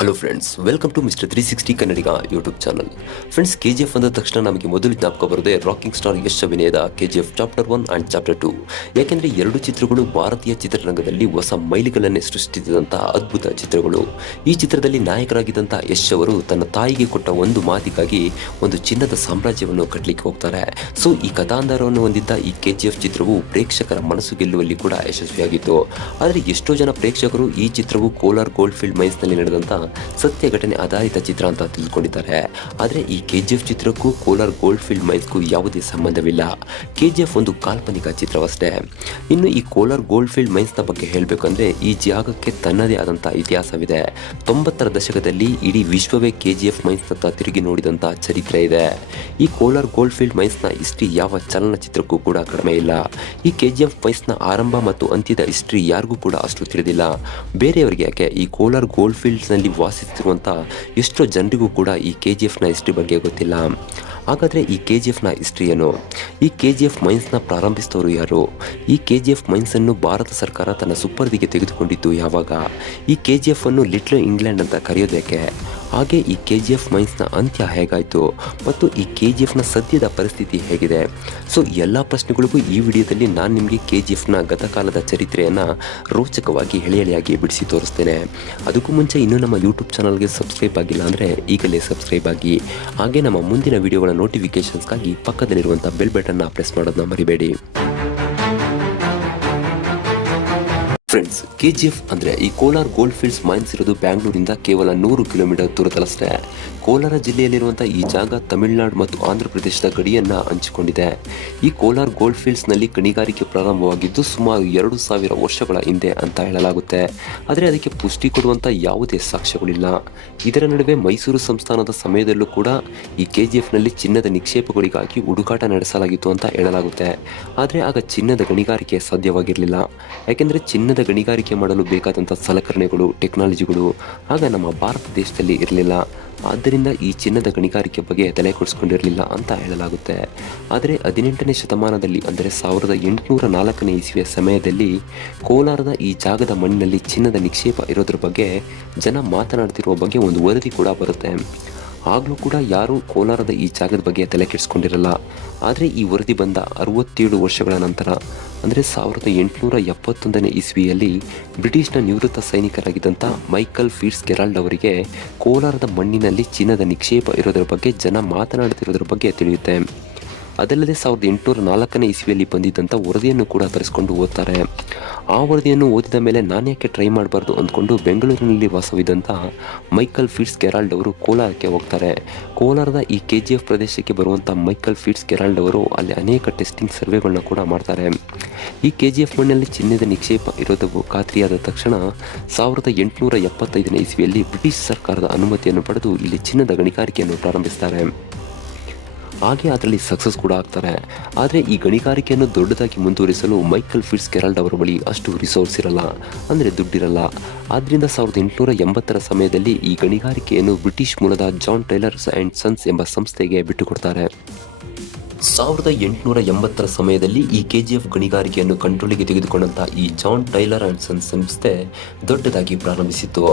Hello friends, welcome to mister 360 Kannadiga YouTube channel. Friends, KGF ಅಂದ ತಕ್ಷಣ ನಮಗೆ ಮೊದಲು ಜ್ಞಾಪಕ ಬರೋದೇ ರಾಕಿಂಗ್ ಸ್ಟಾರ್ ಯಶ್ ಅಭಿನಯದ KGF ಚಾಪ್ಟರ್ 1 ಆ್ಯಂಡ್ ಚಾಪ್ಟರ್ 2. ಯಾಕೆಂದರೆ ಎರಡು ಚಿತ್ರಗಳು ಭಾರತೀಯ ಚಿತ್ರರಂಗದಲ್ಲಿ ಹೊಸ ಮೈಲಿಗಲ್ಲನ್ನೇ ಸೃಷ್ಟಿಸಿದಂತಹ ಅದ್ಭುತ ಚಿತ್ರಗಳು. ಈ ಚಿತ್ರದಲ್ಲಿ ನಾಯಕರಾಗಿದ್ದಂಥ ಯಶ್ ಅವರು ತನ್ನ ತಾಯಿಗೆ ಕೊಟ್ಟ ಒಂದು ಮಾತಿಗಾಗಿ ಒಂದು ಚಿನ್ನದ ಸಾಮ್ರಾಜ್ಯವನ್ನು ಕಟ್ಟಲಿಕ್ಕೆ ಹೋಗ್ತಾರೆ. ಸೊ ಈ ಕಥಾಂಧರವನ್ನು ಹೊಂದಿದ್ದ ಈ KGF ಚಿತ್ರವು ಪ್ರೇಕ್ಷಕರ ಮನಸ್ಸು ಗೆಲ್ಲುವಲ್ಲಿ ಕೂಡ ಯಶಸ್ವಿಯಾಗಿತ್ತು. ಆದರೆ ಎಷ್ಟೋ ಜನ ಪ್ರೇಕ್ಷಕರು ಈ ಚಿತ್ರವು ಕೋಲಾರ್ ಗೋಲ್ಡ್ ಫೀಲ್ಡ್ ಮೈನ್ಸ್ನಲ್ಲಿ ನಡೆದಂಥ ಸತ್ಯ ಘಟನೆ ಆಧಾರಿತ ಚಿತ್ರ ಅಂತ ತಿಳ್ಕೊಂಡಿದ್ದಾರೆ. ಆದರೆ ಈ KGF ಚಿತ್ರಕ್ಕೂ ಕೋಲಾರ್ ಗೋಲ್ಡ್ ಫೀಲ್ಡ್ ಮೈನ್ಸ್ಗೂ ಯಾವುದೇ ಸಂಬಂಧವಿಲ್ಲ. KGF ಒಂದು ಕಾಲ್ಪನಿಕ ಚಿತ್ರವಷ್ಟೇ. ಇನ್ನು ಈ ಕೋಲಾರ್ ಗೋಲ್ಡ್ ಫೀಲ್ಡ್ ಮೈನ್ಸ್ನ ಬಗ್ಗೆ ಹೇಳಬೇಕಂದ್ರೆ ಈ ಜಾಗಕ್ಕೆ ತನ್ನದೇ ಆದಂಥ ಇತಿಹಾಸವಿದೆ. 90ರ ದಶಕದಲ್ಲಿ ಇಡೀ ವಿಶ್ವವೇ KGF ಮೈನ್ಸ್ನತ್ತ ತಿರುಗಿ ನೋಡಿದಂಥ ಚರಿತ್ರೆ ಇದೆ. ಈ ಕೋಲಾರ್ ಗೋಲ್ಡ್ ಫೀಲ್ಡ್ ಮೈನ್ಸ್ನ ಹಿಸ್ಟ್ರಿ ಯಾವ ಚಲನಚಿತ್ರಕ್ಕೂ ಕೂಡ ಕಡಿಮೆ ಇಲ್ಲ. ಈ KGF ಮೈನ್ಸ್ನ ಆರಂಭ ಮತ್ತು ಅಂತ್ಯದ ಹಿಸ್ಟ್ರಿ ಯಾರಿಗೂ ಕೂಡ ಅಷ್ಟು ತಿಳಿದಿಲ್ಲ. ಬೇರೆಯವರಿಗೆ ಯಾಕೆ, ಈ ಕೋಲಾರ್ ಗೋಲ್ಡ್ ಫೀಲ್ಡ್ಸ್ನಲ್ಲಿ ವಾಸಿಸುತ್ತಿರುವಂಥ ಎಷ್ಟೋ ಜನರಿಗೂ ಕೂಡ ಈ KGFನ ಹಿಸ್ಟ್ರಿ ಬಗ್ಗೆ ಗೊತ್ತಿಲ್ಲ. ಹಾಗಾದರೆ ಈ KGFನ ಹಿಸ್ಟ್ರಿ ಏನು? ಈ KGF ಮೈನ್ಸ್ನ ಪ್ರಾರಂಭಿಸಿದವರು ಯಾರು? ಈ KGF ಮೈನ್ಸನ್ನು ಭಾರತ ಸರ್ಕಾರ ತನ್ನ ಸುಪರ್ದಿಗೆ ತೆಗೆದುಕೊಂಡಿದ್ದು ಯಾವಾಗ? ಈ KGF ಅನ್ನು ಲಿಟ್ಲ್ ಇಂಗ್ಲೆಂಡ್ ಅಂತ ಕರೆಯೋದಕ್ಕೆ? ಹಾಗೆ ಈ KGF ಮೈನ್ಸ್ನ ಅಂತ್ಯ ಹೇಗಾಯಿತು ಮತ್ತು ಈ KGFನ ಸದ್ಯದ ಪರಿಸ್ಥಿತಿ ಹೇಗಿದೆ? ಸೊ ಎಲ್ಲ ಪ್ರಶ್ನೆಗಳಿಗೂ ಈ ವಿಡಿಯೋದಲ್ಲಿ ನಾನು ನಿಮಗೆ KGFನ ಗತಕಾಲದ ಚರಿತ್ರೆಯನ್ನು ರೋಚಕವಾಗಿ ಎಳೆಯಾಗಿ ಬಿಡಿಸಿ ತೋರಿಸ್ತೇನೆ. ಅದಕ್ಕೂ ಮುಂಚೆ ಇನ್ನೂ ನಮ್ಮ ಯೂಟ್ಯೂಬ್ ಚಾನಲ್ಗೆ ಸಬ್ಸ್ಕ್ರೈಬ್ ಆಗಿಲ್ಲ ಅಂದರೆ ಈಗಲೇ ಸಬ್ಸ್ಕ್ರೈಬ್ ಆಗಿ. ಹಾಗೆ ನಮ್ಮ ಮುಂದಿನ ವಿಡಿಯೋಗಳ ನೋಟಿಫಿಕೇಷನ್ಸ್ಗಾಗಿ ಪಕ್ಕದಲ್ಲಿರುವಂಥ ಬೆಲ್ ಬಟನ್ನ ಪ್ರೆಸ್ ಮಾಡೋದನ್ನ ಮರಿಬೇಡಿ. ಫ್ರೆಂಡ್ಸ್, KGF ಅಂದರೆ ಈ ಕೋಲಾರ್ ಗೋಲ್ಡ್ ಫೀಲ್ಡ್ಸ್ ಮೈನ್ಸ್ ಇರೋದು ಬ್ಯಾಂಗ್ಳೂರಿಂದ ಕೇವಲ 100 ಕಿಲೋಮೀಟರ್ ದೂರದಲ್ಲಷ್ಟೇ. ಕೋಲಾರ ಜಿಲ್ಲೆಯಲ್ಲಿರುವಂಥ ಈ ಜಾಗ ತಮಿಳುನಾಡು ಮತ್ತು ಆಂಧ್ರ ಪ್ರದೇಶದ ಗಡಿಯನ್ನು ಹಂಚಿಕೊಂಡಿದೆ. ಈ ಕೋಲಾರ್ ಗೋಲ್ಡ್ ಫೀಲ್ಡ್ಸ್ನಲ್ಲಿ ಗಣಿಗಾರಿಕೆ ಪ್ರಾರಂಭವಾಗಿದ್ದು ಸುಮಾರು 2000 ವರ್ಷಗಳ ಹಿಂದೆ ಅಂತ ಹೇಳಲಾಗುತ್ತೆ. ಆದರೆ ಅದಕ್ಕೆ ಪುಷ್ಟಿ ಕೊಡುವಂಥ ಯಾವುದೇ ಸಾಕ್ಷ್ಯಗಳಿಲ್ಲ. ಇದರ ನಡುವೆ ಮೈಸೂರು ಸಂಸ್ಥಾನದ ಸಮಯದಲ್ಲೂ ಕೂಡ ಈ KGFನಲ್ಲಿ ಚಿನ್ನದ ನಿಕ್ಷೇಪಗಳಿಗಾಗಿ ಹುಡುಕಾಟ ನಡೆಸಲಾಗಿತ್ತು ಅಂತ ಹೇಳಲಾಗುತ್ತೆ. ಆದರೆ ಆಗ ಚಿನ್ನದ ಗಣಿಗಾರಿಕೆ ಸಾಧ್ಯವಾಗಿರಲಿಲ್ಲ. ಯಾಕೆಂದರೆ ಚಿನ್ನದ ಗಣಿಗಾರಿಕೆ ಮಾಡಲು ಬೇಕಾದಂಥ ಸಲಕರಣೆಗಳು, ಟೆಕ್ನಾಲಜಿಗಳು ಆಗ ನಮ್ಮ ಭಾರತ ದೇಶದಲ್ಲಿ ಇರಲಿಲ್ಲ. ಆದ್ದರಿಂದ ಈ ಚಿನ್ನದ ಗಣಿಗಾರಿಕೆ ಬಗ್ಗೆ ತಲೆ ಕೆಡಿಸ್ಕೊಂಡಿರಲಿಲ್ಲ ಅಂತ ಹೇಳಲಾಗುತ್ತೆ. ಆದರೆ 18ನೇ ಶತಮಾನದಲ್ಲಿ ಅಂದರೆ 1804ನೇ ಇಸವಿಯ ಸಮಯದಲ್ಲಿ ಕೋಲಾರದ ಈ ಜಾಗದ ಮಣ್ಣಿನಲ್ಲಿ ಚಿನ್ನದ ನಿಕ್ಷೇಪ ಇರೋದ್ರ ಬಗ್ಗೆ ಜನ ಮಾತನಾಡ್ತಿರುವ ಬಗ್ಗೆ ಒಂದು ವರದಿ ಕೂಡ ಬರುತ್ತೆ. ಆಗಲೂ ಕೂಡ ಯಾರೂ ಕೋಲಾರದ ಈ ಜಾಗದ ಬಗ್ಗೆ ತಲೆ ಕೆಡಿಸ್ಕೊಂಡಿರಲ್ಲ. ಆದರೆ ಈ ವರದಿ ಬಂದ 67 ವರ್ಷಗಳ ನಂತರ ಅಂದರೆ 1871ನೇ ಇಸ್ವಿಯಲ್ಲಿ ಬ್ರಿಟಿಷ್ನ ನಿವೃತ್ತ ಸೈನಿಕರಾಗಿದ್ದಂಥ ಮೈಕಲ್ ಫಿಟ್ಸ್ ಗೆರಾಲ್ಡ್ ಅವರಿಗೆ ಕೋಲಾರದ ಮಣ್ಣಿನಲ್ಲಿ ಚಿನ್ನದ ನಿಕ್ಷೇಪ ಇರೋದ್ರ ಬಗ್ಗೆ ಜನ ಮಾತನಾಡ್ತಿರೋದ್ರ ಬಗ್ಗೆ ತಿಳಿಯುತ್ತೆ. ಅದಲ್ಲದೆ 1804ನೇ ಇಸ್ವಿಯಲ್ಲಿ ಬಂದಿದ್ದಂಥ ವರದಿಯನ್ನು ಕೂಡ ತರಿಸ್ಕೊಂಡು ಓದ್ತಾರೆ. ಆ ವರದಿಯನ್ನು ಓದಿದ ಮೇಲೆ ನಾನ್ಯಾಕೆ ಟ್ರೈ ಮಾಡಬಾರ್ದು ಅಂದ್ಕೊಂಡು ಬೆಂಗಳೂರಿನಲ್ಲಿ ವಾಸವಿದ್ದಂಥ ಮೈಕಲ್ ಫಿಟ್ಸ್ ಗೆರಾಲ್ಡ್ ಅವರು ಕೋಲಾರಕ್ಕೆ ಹೋಗ್ತಾರೆ. ಕೋಲಾರದ ಈ KGF ಪ್ರದೇಶಕ್ಕೆ ಬರುವಂಥ ಮೈಕಲ್ ಫಿಟ್ಸ್ ಗೆರಾಲ್ಡ್ ಅವರು ಅಲ್ಲಿ ಅನೇಕ ಟೆಸ್ಟಿಂಗ್ ಸರ್ವೆಗಳನ್ನ ಕೂಡ ಮಾಡ್ತಾರೆ. ಈ KGF ಮಣ್ಣಲ್ಲಿ ಚಿನ್ನದ ನಿಕ್ಷೇಪ ಇರೋದು ಖಾತ್ರಿಯಾದ ತಕ್ಷಣ 1875ನೇ ಇಸ್ವಿಯಲ್ಲಿ ಬ್ರಿಟಿಷ್ ಸರ್ಕಾರದ ಅನುಮತಿಯನ್ನು ಪಡೆದು ಇಲ್ಲಿ ಚಿನ್ನದ ಗಣಿಗಾರಿಕೆಯನ್ನು ಪ್ರಾರಂಭಿಸ್ತಾರೆ. ಹಾಗೆ ಅದರಲ್ಲಿ ಸಕ್ಸಸ್ ಕೂಡ ಆಗ್ತಾರೆ. ಆದರೆ ಈ ಗಣಿಗಾರಿಕೆಯನ್ನು ದೊಡ್ಡದಾಗಿ ಮುಂದುವರಿಸಲು ಮೈಕಲ್ ಫಿಟ್ಸ್ ಗೆರಾಲ್ಡ್ ಅವರ ಬಳಿ ಅಷ್ಟು ರಿಸೋರ್ಸ್ ಇರಲ್ಲ, ಅಂದರೆ ದುಡ್ಡಿರಲ್ಲ. ಆದ್ದರಿಂದ 1880ರ ಸಮಯದಲ್ಲಿ ಈ ಗಣಿಗಾರಿಕೆಯನ್ನು ಬ್ರಿಟಿಷ್ ಮೂಲದ ಜಾನ್ ಟೈಲರ್ಸ್ ಆ್ಯಂಡ್ ಸನ್ಸ್ ಎಂಬ ಸಂಸ್ಥೆಗೆ ಬಿಟ್ಟುಕೊಡ್ತಾರೆ. 1880ರ ಸಮಯದಲ್ಲಿ ಈ KGF ಗಣಿಗಾರಿಕೆಯನ್ನು ಕಂಟ್ರೋಲಿಗೆ ತೆಗೆದುಕೊಂಡಂಥ ಈ ಜಾನ್ ಟೈಲರ್ ಆ್ಯಂಡ್ ಸನ್ಸ್ ಸಂಸ್ಥೆ ದೊಡ್ಡದಾಗಿ ಪ್ರಾರಂಭಿಸಿತ್ತು.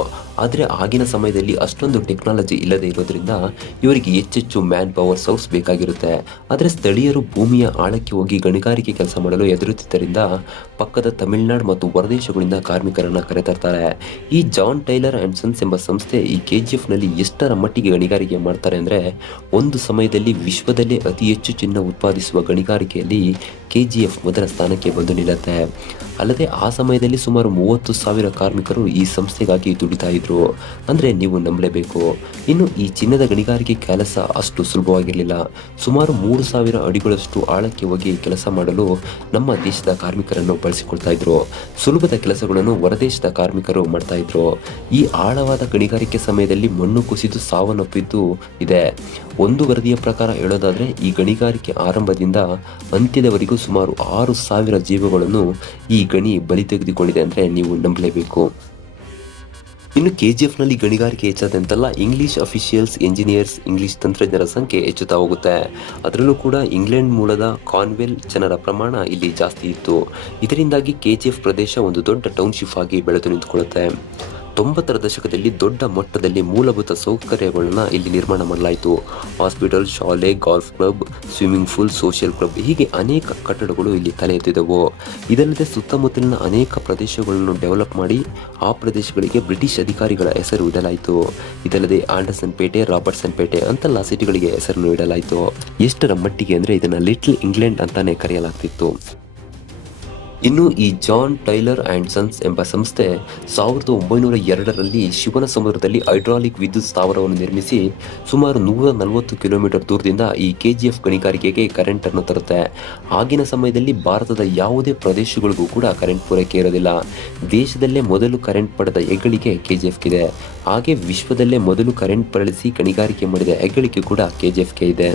ಆದರೆ ಆಗಿನ ಸಮಯದಲ್ಲಿ ಅಷ್ಟೊಂದು ಟೆಕ್ನಾಲಜಿ ಇಲ್ಲದೆ ಇರೋದ್ರಿಂದ ಇವರಿಗೆ ಹೆಚ್ಚೆಚ್ಚು ಮ್ಯಾನ್ ಪವರ್ ಸೋರ್ಸ್ ಬೇಕಾಗಿರುತ್ತೆ. ಆದರೆ ಸ್ಥಳೀಯರು ಭೂಮಿಯ ಆಳಕ್ಕೆ ಹೋಗಿ ಗಣಿಗಾರಿಕೆ ಕೆಲಸ ಮಾಡಲು ಹೆದರುತ್ತಿದ್ದರಿಂದ ಪಕ್ಕದ ತಮಿಳುನಾಡು ಮತ್ತು ಹೊರದೇಶಗಳಿಂದ ಕಾರ್ಮಿಕರನ್ನು ಕರೆತರ್ತಾರೆ. ಈ ಜಾನ್ ಟೈಲರ್ ಆ್ಯಂಡ್ ಸನ್ಸ್ ಎಂಬ ಸಂಸ್ಥೆ ಈ KGFನಲ್ಲಿ ಎಷ್ಟರ ಮಟ್ಟಿಗೆ ಗಣಿಗಾರಿಕೆ ಮಾಡ್ತಾರೆ ಅಂದರೆ ಒಂದು ಸಮಯದಲ್ಲಿ ವಿಶ್ವದಲ್ಲೇ ಅತಿ ಹೆಚ್ಚು ಚಿನ್ನ ಉತ್ಪಾದಿಸುವ ಗಣಿಗಾರಿಕೆಯಲ್ಲಿ KGF ಮೊದಲ ಸ್ಥಾನಕ್ಕೆ ಬಂದು ನಿಲ್ಲುತ್ತೆ. ಅಲ್ಲದೆ ಆ ಸಮಯದಲ್ಲಿ ಸುಮಾರು 30,000 ಕಾರ್ಮಿಕರು ಈ ಸಂಸ್ಥೆಗಾಗಿ ದುಡಿತಾ ಇದ್ರು. ಅಂದರೆ ನೀವು ನಂಬಲೇಬೇಕು. ಇನ್ನು ಈ ಚಿನ್ನದ ಗಣಿಗಾರಿಕೆ ಕೆಲಸ ಅಷ್ಟು ಸುಲಭವಾಗಿರಲಿಲ್ಲ. ಸುಮಾರು 3,000 ಅಡಿಗಳಷ್ಟು ಆಳಕ್ಕೆ ಹೋಗಿ ಕೆಲಸ ಮಾಡಲು ನಮ್ಮ ದೇಶದ ಕಾರ್ಮಿಕರನ್ನು ಬಳಸಿಕೊಳ್ತಾ ಇದ್ರು. ಸುಲಭದ ಕೆಲಸಗಳನ್ನು ಹೊರದೇಶದ ಕಾರ್ಮಿಕರು ಮಾಡ್ತಾ ಇದ್ರು. ಈ ಆಳವಾದ ಗಣಿಗಾರಿಕೆ ಸಮಯದಲ್ಲಿ ಮಣ್ಣು ಕುಸಿದು ಸಾವನ್ನಪ್ಪಿದ್ದು ಇದೆ. ಒಂದು ವರದಿಯ ಪ್ರಕಾರ ಹೇಳೋದಾದರೆ ಈ ಗಣಿಗಾರಿಕೆ ಆರಂಭದಿಂದ ಅಂತ್ಯದವರೆಗೂ ಸುಮಾರು 6,000 ಜೀವಗಳನ್ನು ಈ ಗಣಿ ಬಲಿ ತೆಗೆದುಕೊಂಡಿದೆ ಅಂದರೆ ನೀವು ನಂಬಲೇಬೇಕು. ಇನ್ನು KGFನಲ್ಲಿ ಗಣಿಗಾರಿಕೆ ಹೆಚ್ಚಾದಂತೆಲ್ಲ ಇಂಗ್ಲಿಷ್ ಅಫಿಷಿಯಲ್ಸ್, ಎಂಜಿನಿಯರ್ಸ್, ಇಂಗ್ಲಿಷ್ ತಂತ್ರಜ್ಞರ ಸಂಖ್ಯೆ ಹೆಚ್ಚುತ್ತಾ ಹೋಗುತ್ತೆ. ಅದರಲ್ಲೂ ಕೂಡ ಇಂಗ್ಲೆಂಡ್ ಮೂಲದ ಕಾನ್ವೆಲ್ ಜನರ ಪ್ರಮಾಣ ಇಲ್ಲಿ ಜಾಸ್ತಿ ಇತ್ತು. ಇದರಿಂದಾಗಿ KGF ಪ್ರದೇಶ ಒಂದು ದೊಡ್ಡ ಟೌನ್ಶಿಪ್ ಆಗಿ ಬೆಳೆದು ನಿಂತುಕೊಳ್ಳುತ್ತೆ. 90ರ ದಶಕದಲ್ಲಿ ದೊಡ್ಡ ಮಟ್ಟದಲ್ಲಿ ಮೂಲಭೂತ ಸೌಕರ್ಯಗಳನ್ನ ಇಲ್ಲಿ ನಿರ್ಮಾಣ ಮಾಡಲಾಯಿತು. ಹಾಸ್ಪಿಟಲ್, ಶಾಲೆ, golf club, swimming pool, social club ಹೀಗೆ ಅನೇಕ ಕಟ್ಟಡಗಳು ಇಲ್ಲಿ ತಲೆ ಎತ್ತಿದವು. ಇದಲ್ಲದೆ ಸುತ್ತಮುತ್ತಲಿನ ಅನೇಕ ಪ್ರದೇಶಗಳನ್ನು ಡೆವಲಪ್ ಮಾಡಿ ಆ ಪ್ರದೇಶಗಳಿಗೆ ಬ್ರಿಟಿಷ್ ಅಧಿಕಾರಿಗಳ ಹೆಸರು ಇಡಲಾಯಿತು. ಇದಲ್ಲದೆ ಆಂಡರ್ಸನ್ ಪೇಟೆ, ರಾಬರ್ಟ್ಸನ್ ಪೇಟೆ ಅಂತೆಲ್ಲ ಸಿಟಿಗಳಿಗೆ ಹೆಸರನ್ನು ಇಡಲಾಯಿತು. ಎಷ್ಟರ ಮಟ್ಟಿಗೆ ಅಂದರೆ ಇದನ್ನು ಲಿಟ್ಲ್ ಇಂಗ್ಲೆಂಡ್ ಅಂತಾನೆ ಕರೆಯಲಾಗ್ತಿತ್ತು. ಇನ್ನು ಈ ಜಾನ್ ಟೈಲರ್ ಆ್ಯಂಡ್ ಸನ್ಸ್ ಎಂಬ ಸಂಸ್ಥೆ 1902ರಲ್ಲಿ ಶಿವನ ಸಮುದ್ರದಲ್ಲಿ ಹೈಡ್ರಾಲಿಕ್ ವಿದ್ಯುತ್ ಸ್ಥಾವರವನ್ನು ನಿರ್ಮಿಸಿ ಸುಮಾರು 140 ಕಿಲೋಮೀಟರ್ ದೂರದಿಂದ ಈ KGF ಗಣಿಗಾರಿಕೆಗೆ ಕರೆಂಟನ್ನು ತರುತ್ತೆ. ಆಗಿನ ಸಮಯದಲ್ಲಿ ಭಾರತದ ಯಾವುದೇ ಪ್ರದೇಶಗಳಿಗೂ ಕೂಡ ಕರೆಂಟ್ ಪೂರೈಕೆ ಇರೋದಿಲ್ಲ. ದೇಶದಲ್ಲೇ ಮೊದಲು ಕರೆಂಟ್ ಪಡೆದ ಹೆಗ್ಗಳಿಕೆ KGFಗಿದೆ. ಹಾಗೆ ವಿಶ್ವದಲ್ಲೇ ಮೊದಲು ಕರೆಂಟ್ ಬಳಸಿ ಗಣಿಗಾರಿಕೆ ಮಾಡಿದ ಹೆಗ್ಗಳಿಕೆ ಕೂಡ KGFಗೆ ಇದೆ.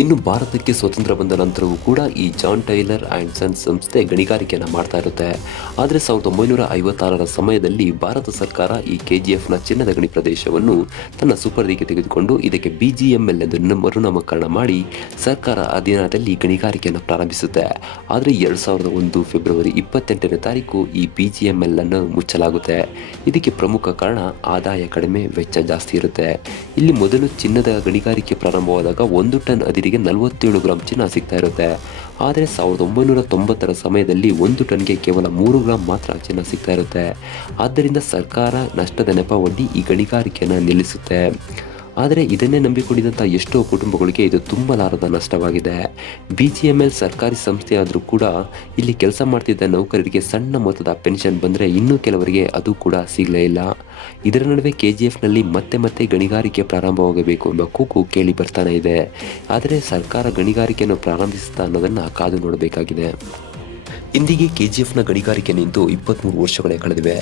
ಇನ್ನು ಭಾರತಕ್ಕೆ ಸ್ವತಂತ್ರ ಬಂದ ನಂತರವೂ ಕೂಡ ಈ ಜಾನ್ ಟೈಲರ್ ಆ್ಯಂಡ್ ಸನ್ಸ್ ಸಂಸ್ಥೆ ಗಣಿಗಾರಿಕೆಯನ್ನು ಮಾಡ್ತಾ ಇರುತ್ತೆ. ಆದರೆ 1956ರ ಸಮಯದಲ್ಲಿ ಭಾರತ ಸರ್ಕಾರ ಈ KGFನ ಚಿನ್ನದ ಗಣಿ ಪ್ರದೇಶವನ್ನು ತನ್ನ ಸುಪರ್ದಿಗೆ ತೆಗೆದುಕೊಂಡು ಇದಕ್ಕೆ BGML ಎಂದು ಮರುನಾಮಕರಣ ಮಾಡಿ ಸರ್ಕಾರ ಅಧೀನದಲ್ಲಿ ಗಣಿಗಾರಿಕೆಯನ್ನು ಪ್ರಾರಂಭಿಸುತ್ತೆ. ಆದರೆ 2001 ಫೆಬ್ರವರಿ 28ನೇ ತಾರೀಕು ಈ BGML ಅನ್ನು ಮುಚ್ಚಲಾಗುತ್ತೆ. ಇದಕ್ಕೆ ಪ್ರಮುಖ ಕಾರಣ ಆದಾಯ ಕಡಿಮೆ, ವೆಚ್ಚ ಜಾಸ್ತಿ ಇರುತ್ತೆ. ಇಲ್ಲಿ ಮೊದಲು ಚಿನ್ನದ ಗಣಿಗಾರಿಕೆ ಪ್ರಾರಂಭವಾದಾಗ 1 ಟನ್ ಅದಿರಿಗೆ 47 ಗ್ರಾಂ ಚಿನ್ನ ಸಿಗ್ತಾ ಇರುತ್ತೆ. ಆದರೆ 1990ರ ಸಮಯದಲ್ಲಿ 1 ಟನ್ಗೆ ಕೇವಲ 3 ಗ್ರಾಂ ಮಾತ್ರ ಚಿನ್ನ ಸಿಗ್ತಾ ಇರುತ್ತೆ. ಆದ್ದರಿಂದ ಸರ್ಕಾರ ನಷ್ಟದ ನೆಪ ಒಡ್ಡಿ ಈ ಗಣಿಗಾರಿಕೆಯನ್ನು ನಿಲ್ಲಿಸುತ್ತೆ. ಆದರೆ ಇದನ್ನೇ ನಂಬಿಕೊಂಡಿದ್ದಂಥ ಎಷ್ಟೋ ಕುಟುಂಬಗಳಿಗೆ ಇದು ತುಂಬಲಾರದ ನಷ್ಟವಾಗಿದೆ. BGML ಸರ್ಕಾರಿ ಸಂಸ್ಥೆಯಾದರೂ ಕೂಡ ಇಲ್ಲಿ ಕೆಲಸ ಮಾಡ್ತಿದ್ದ ನೌಕರರಿಗೆ ಸಣ್ಣ ಮೊತ್ತದ ಪೆನ್ಷನ್ ಬಂದರೆ ಇನ್ನೂ ಕೆಲವರಿಗೆ ಅದು ಕೂಡ ಸಿಗಲೇ ಇಲ್ಲ. ಇದರ ನಡುವೆ KGFನಲ್ಲಿ ಮತ್ತೆ ಗಣಿಗಾರಿಕೆ ಪ್ರಾರಂಭವಾಗಬೇಕು ಎಂಬ ಕೂಗು ಕೇಳಿ ಬರ್ತಾನೆ ಇದೆ. ಆದರೆ ಸರ್ಕಾರ ಗಣಿಗಾರಿಕೆಯನ್ನು ಪ್ರಾರಂಭಿಸುತ್ತಾ ಅನ್ನೋದನ್ನು ಕಾದು ನೋಡಬೇಕಾಗಿದೆ. ಇಂದಿಗೆ KGFನ ಗಣಿಗಾರಿಕೆ ನಿಂತು 23 ವರ್ಷಗಳೇ ಕಳೆದಿವೆ.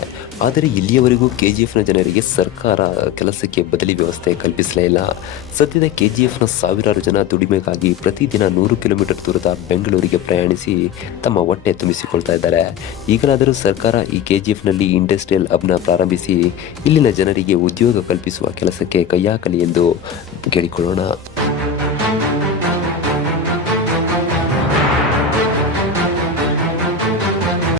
ಆದರೆ ಇಲ್ಲಿಯವರೆಗೂ KGFನ ಜನರಿಗೆ ಸರ್ಕಾರ ಕೆಲಸಕ್ಕೆ ಬದಲಿ ವ್ಯವಸ್ಥೆ ಕಲ್ಪಿಸಲೇ ಇಲ್ಲ. ಸದ್ಯದ KGFನ ಸಾವಿರಾರು ಜನ ದುಡಿಮೆಗಾಗಿ ಪ್ರತಿದಿನ 100 ಕಿಲೋಮೀಟರ್ ದೂರದ ಬೆಂಗಳೂರಿಗೆ ಪ್ರಯಾಣಿಸಿ ತಮ್ಮ ಹೊಟ್ಟೆ ತುಂಬಿಸಿಕೊಳ್ತಾ ಇದ್ದಾರೆ. ಈಗಲಾದರೂ ಸರ್ಕಾರ ಈ KGFನಲ್ಲಿ ಇಂಡಸ್ಟ್ರಿಯಲ್ ಹಬ್ನ ಪ್ರಾರಂಭಿಸಿ ಇಲ್ಲಿನ ಜನರಿಗೆ ಉದ್ಯೋಗ ಕಲ್ಪಿಸುವ ಕೆಲಸಕ್ಕೆ ಕೈಹಾಕಲಿ ಎಂದು ಕೇಳಿಕೊಳ್ಳೋಣ.